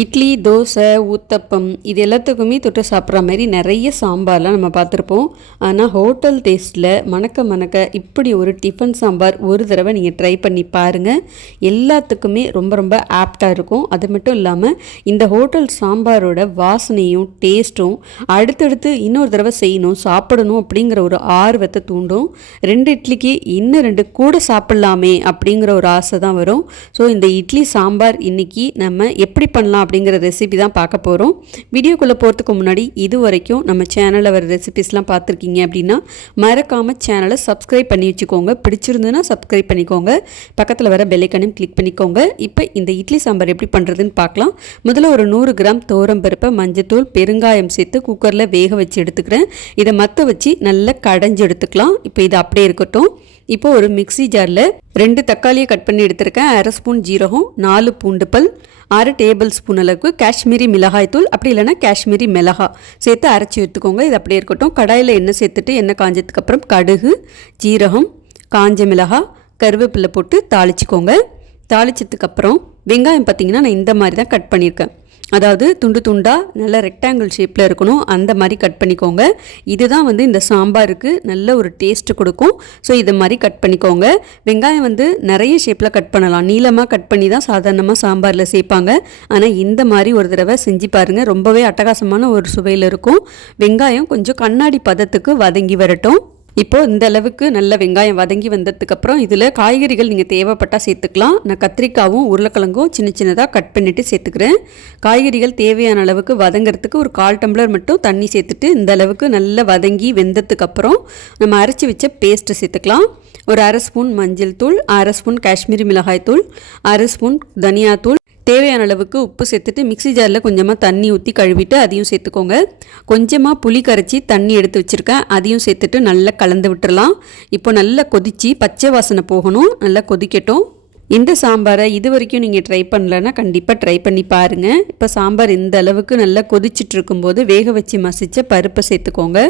இட்லி, தோசை, ஊத்தப்பம் இது எல்லாத்துக்குமே தொட்டு சாப்பிட்ற மாதிரி நிறைய சாம்பார்லாம் நம்ம பார்த்துருப்போம். ஆனால் ஹோட்டல் டேஸ்ட்டில் மணக்க மணக்க இப்படி ஒரு டிஃபன் சாம்பார் ஒரு தடவை நீங்கள் ட்ரை பண்ணி பாருங்கள். எல்லாத்துக்குமே ரொம்ப ரொம்ப ஆப்டாக இருக்கும். அது மட்டும் இல்லாமல் இந்த ஹோட்டல் சாம்பாரோட வாசனையும் டேஸ்ட்டும் அடுத்தடுத்து இன்னொரு தடவை செய்யணும், சாப்பிடணும் அப்படிங்கிற ஒரு ஆர்வத்தை தூண்டும். 2 இட்லிக்கு இன்னும் 2 கூட சாப்பிட்லாமே அப்படிங்கிற ஒரு ஆசை தான் வரும். ஸோ இந்த இட்லி சாம்பார் இன்றைக்கி நம்ம எப்படி பண்ணலாம் அப்படிங்கிற ரெசிபி தான் பார்க்க போகிறோம். வீடியோக்குள்ளே போகிறதுக்கு முன்னாடி இது வரைக்கும் நம்ம சேனலில் வர ரெசிபிஸ்லாம் பார்த்துருக்கீங்க அப்படின்னா மறக்காமல் சேனலை சப்ஸ்கிரைப் பண்ணி வச்சுக்கோங்க. பிடிச்சிருந்துன்னா சப்ஸ்கிரைப் பண்ணிக்கோங்க. பக்கத்தில் வர பெல் ஐகானையும் கிளிக் பண்ணிக்கோங்க. இப்போ இந்த இட்லி சாம்பார் எப்படி பண்ணுறதுன்னு பார்க்கலாம். முதல்ல ஒரு 100 கிராம் துவரம்பருப்பை மஞ்சத்தூள் பெருங்காயம் சேர்த்து குக்கரில் வேக வச்சு எடுத்துக்கிறேன். இதை மற்ற வச்சு நல்லா கடைஞ்சி எடுத்துக்கலாம். இப்போ இது அப்படியே இருக்கட்டும். இப்போ ஒரு மிக்சி ஜாரில் 2 தக்காளியை கட் பண்ணி எடுத்திருக்கேன். 1/2 ஸ்பூன் ஜீரகம், 4 பூண்டு பல், 6 டேபிள் ஸ்பூன் அளவுக்கு காஷ்மீரி மிளகாய் தூள், அப்படி இல்லைனா காஷ்மீரி மிளகாய் சேர்த்து அரைச்சி எடுத்துக்கோங்க. இது அப்படியே இருக்கட்டும். கடாயில் எண்ணெய் சேர்த்துட்டு எண்ணெய் காஞ்சதுக்கப்புறம் கடுகு, ஜீரகம், காஞ்ச மிளகாய், கருவேப்பிலை போட்டு தாளிச்சிக்கோங்க. தாளிச்சதுக்கப்புறம் வெங்காயம் பார்த்திங்கன்னா நான் இந்த மாதிரி தான் கட் பண்ணியிருக்கேன். அதாவது துண்டு துண்டாக நல்ல ரெக்டாங்கிள் ஷேப்பில் இருக்கணும், அந்த மாதிரி கட் பண்ணிக்கோங்க. இதுதான் இந்த சாம்பாருக்கு நல்ல ஒரு டேஸ்ட்டு கொடுக்கும். ஸோ இது மாதிரி கட் பண்ணிக்கோங்க. வெங்காயம் நிறைய ஷேப்பில் கட் பண்ணலாம். நீளமாக கட் பண்ணி தான் சாதாரணமாக சாம்பாரில் சேர்ப்பாங்க. ஆனால் இந்த மாதிரி ஒரு தடவை செஞ்சு பாருங்கள். ரொம்பவே அட்டகாசமான ஒரு சுவையில் இருக்கும். வெங்காயம் கொஞ்சம் கண்ணாடி பதத்துக்கு வதங்கி வரட்டும். இப்போது இந்த அளவுக்கு நல்ல வெங்காயம் வதங்கி வந்ததுக்கப்புறம் இதில் காய்கறிகள் நீங்கள் தேவைப்பட்டால் சேர்த்துக்கலாம். நான் கத்திரிக்காவும் உருளைக்கிழங்கும் சின்ன சின்னதாக கட் பண்ணிவிட்டு சேர்த்துக்கிறேன். காய்கறிகள் தேவையான அளவுக்கு வதங்கிறதுக்கு ஒரு 1/4 டம்ளர் மட்டும் தண்ணி சேர்த்துட்டு இந்த அளவுக்கு நல்லா வதங்கி வெந்ததுக்கப்புறம் நம்ம அரைச்சி வச்ச பேஸ்ட்டு சேர்த்துக்கலாம். ஒரு 1/2 ஸ்பூன் மஞ்சள் தூள், 1/2 ஸ்பூன் காஷ்மீரி மிளகாய் தூள், 1/2 ஸ்பூன் தனியாத்தூள், தேவையான அளவுக்கு உப்பு சேர்த்துட்டு மிக்சி ஜாரில் கொஞ்சமாக தண்ணி ஊற்றி கழுவிட்டு அதையும் சேர்த்துக்கோங்க. கொஞ்சமாக புளி கரைச்சி தண்ணி எடுத்து வச்சுருக்கேன், அதையும் சேர்த்துட்டு நல்லா கலந்து விட்டுறலாம். இப்போ நல்லா கொதித்து பச்சை வாசனை போகணும், நல்லா கொதிக்கட்டும். இந்த சாம்பாரை இது வரைக்கும் நீங்கள் ட்ரை பண்ணலன்னா கண்டிப்பாக ட்ரை பண்ணி பாருங்கள். இப்போ சாம்பார் இந்த அளவுக்கு நல்லா கொதிச்சுட்டு இருக்கும்போது வேக வச்சு மசித்த பருப்பை சேர்த்துக்கோங்க.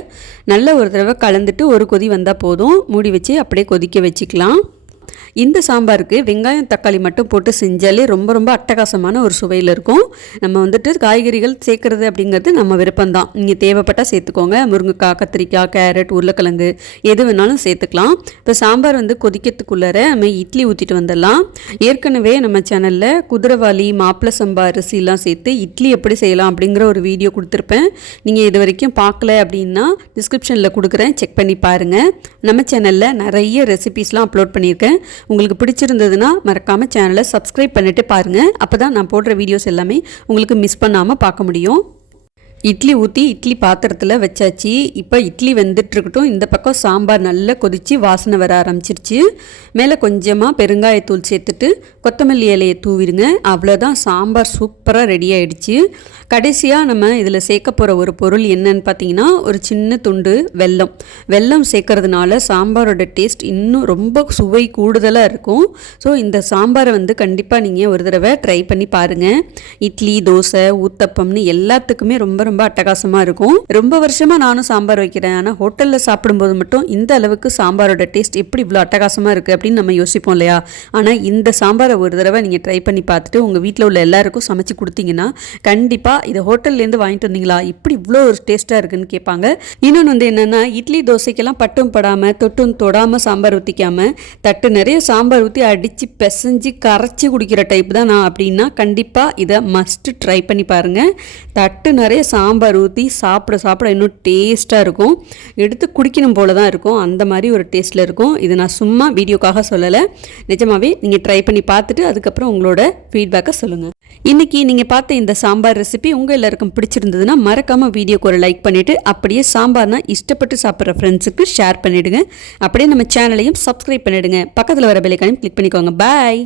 நல்லா ஒரு தடவை கலந்துட்டு ஒரு கொதி வந்தால் போதும், மூடி வச்சு அப்படியே கொதிக்க வச்சுக்கலாம். இந்த சாம்பாருக்கு வெங்காயம் தக்காளி மட்டும் போட்டு செஞ்சாலே ரொம்ப ரொம்ப அட்டகாசமான ஒரு சுவையில் இருக்கும். நம்ம காய்கறிகள் சேர்க்குறது அப்படிங்கிறது நம்ம விருப்பம்தான். நீங்கள் தேவைப்பட்டால் சேர்த்துக்கோங்க. முருங்கைக்காய், கத்திரிக்காய், கேரட், உருளைக்கிழங்கு எது வேணாலும் சேர்த்துக்கலாம். இப்போ சாம்பார் கொதிக்கிறதுக்குள்ளார நம்ம இட்லி ஊற்றிட்டு வந்துடலாம். ஏற்கனவே நம்ம சேனலில் குதிரைவாலி, மாப்பிளை சம்பா அரிசிலாம் சேர்த்து இட்லி எப்படி செய்யலாம் அப்படிங்கிற ஒரு வீடியோ கொடுத்துருப்பேன். நீங்கள் இது வரைக்கும் பார்க்கல அப்படின்னா டிஸ்கிரிப்ஷனில் கொடுக்குறேன், செக் பண்ணி பாருங்கள். நம்ம சேனலில் நிறைய ரெசிபீஸ்லாம் அப்லோட் பண்ணியிருக்கேன். உங்களுக்கு பிடிச்சிருந்ததுன்னா மறக்காமல் சேனலை சப்ஸ்கிரைப் பண்ணிவிட்டு பாருங்கள். அப்போ தான் நான் போடுற வீடியோஸ் எல்லாமே உங்களுக்கு மிஸ் பண்ணாமல் பார்க்க முடியும். இட்லி ஊற்றி இட்லி பாத்திரத்தில் வச்சாச்சு. இப்போ இட்லி வெந்துட்டுருக்கட்டும். இந்த பக்கம் சாம்பார் நல்லா கொதித்து வாசனை வர ஆரம்பிச்சிருச்சு. மேலே கொஞ்சமாக பெருங்காயத்தூள் சேர்த்துட்டு கொத்தமல்லி இலையை தூவிடுங்க. அவ்வளோதான், சாம்பார் சூப்பராக ரெடி ஆகிடுச்சு. கடைசியாக நம்ம இதில் சேர்க்க போகிற ஒரு பொருள் என்னன்னு பார்த்தீங்கன்னா ஒரு சின்ன துண்டு வெல்லம். வெல்லம் சேர்க்கறதுனால சாம்பாரோட டேஸ்ட் இன்னும் ரொம்ப சுவை கூடுதலாக இருக்கும். ஸோ இந்த சாம்பாரை கண்டிப்பாக நீங்கள் ஒரு தடவை ட்ரை பண்ணி பாருங்கள். இட்லி, தோசை, ஊத்தப்பம்னு எல்லாத்துக்குமே ரொம்ப ரொம்ப அட்டகாசமாக இருக்கும். ரொம்ப வருஷமாக நானும் சாம்பார் வைக்கிறேன். ஆனால் ஹோட்டலில் சாப்பிடும்போது மட்டும் இந்த அளவுக்கு சாம்பாரோட டேஸ்ட் எப்படி இவ்வளோ அட்டகாசமாக இருக்குது அப்படின்னு நம்ம யோசிப்போம் இல்லையா? ஆனால் இந்த சாம்பாரை ஒரு தடவை நீங்கள் ட்ரை பண்ணி பார்த்துட்டு உங்கள் வீட்டில் உள்ள எல்லாருக்கும் சமைச்சு கொடுத்தீங்கன்னா கண்டிப்பாக இதை ஹோட்டல்லேருந்து வாங்கிட்டு வந்தீங்களா, இப்படி இவ்வளோ ஒரு டேஸ்ட்டாக இருக்குன்னு கேட்பாங்க. இன்னொன்று என்னென்னா இட்லி தோசைக்கெல்லாம் பட்டும் படாமல் தொட்டும் தொடாமல் சாம்பார் ஊற்றிக்காமல் தட்டு நிறைய சாம்பார் ஊற்றி அடித்து பிசைஞ்சு கரைச்சி குடிக்கிற டைப் தான் நான் அப்படின்னா கண்டிப்பாக இதை மஸ்ட்டு ட்ரை பண்ணி பாருங்கள். தட்டு நிறைய சாம்பார் ஊற்றி சாப்பிட சாப்பிட இன்னும் டேஸ்ட்டாக இருக்கும். எடுத்து குடிக்கணும் போல தான் இருக்கும், அந்த மாதிரி ஒரு டேஸ்ட்டில் இருக்கும். இது நான் சும்மா வீடியோக்காக சொல்லலை, நிஜமாகவே நீங்கள் ட்ரை பண்ணி பார்த்துட்டு அதுக்கப்புறம் உங்களோட ஃபீட்பேக்கை சொல்லுங்கள். இன்றைக்கி நீங்கள் பார்த்த இந்த சாம்பார் ரெசிபி உங்கள் எல்லாருக்கும் பிடிச்சிருந்ததுன்னா மறக்காமல் வீடியோக்கு ஒரு லைக் பண்ணிவிட்டு அப்படியே சாம்பார்னா இஷ்டப்பட்டு சாப்பிட்ற ஃப்ரெண்ட்ஸுக்கு ஷேர் பண்ணிவிடுங்க. அப்படியே நம்ம சேனலையும் சப்ஸ்கிரைப் பண்ணிவிடுங்க. பக்கத்தில் வர பெல் ஐகானையும் கிளிக் பண்ணிக்கோங்க. பாய்.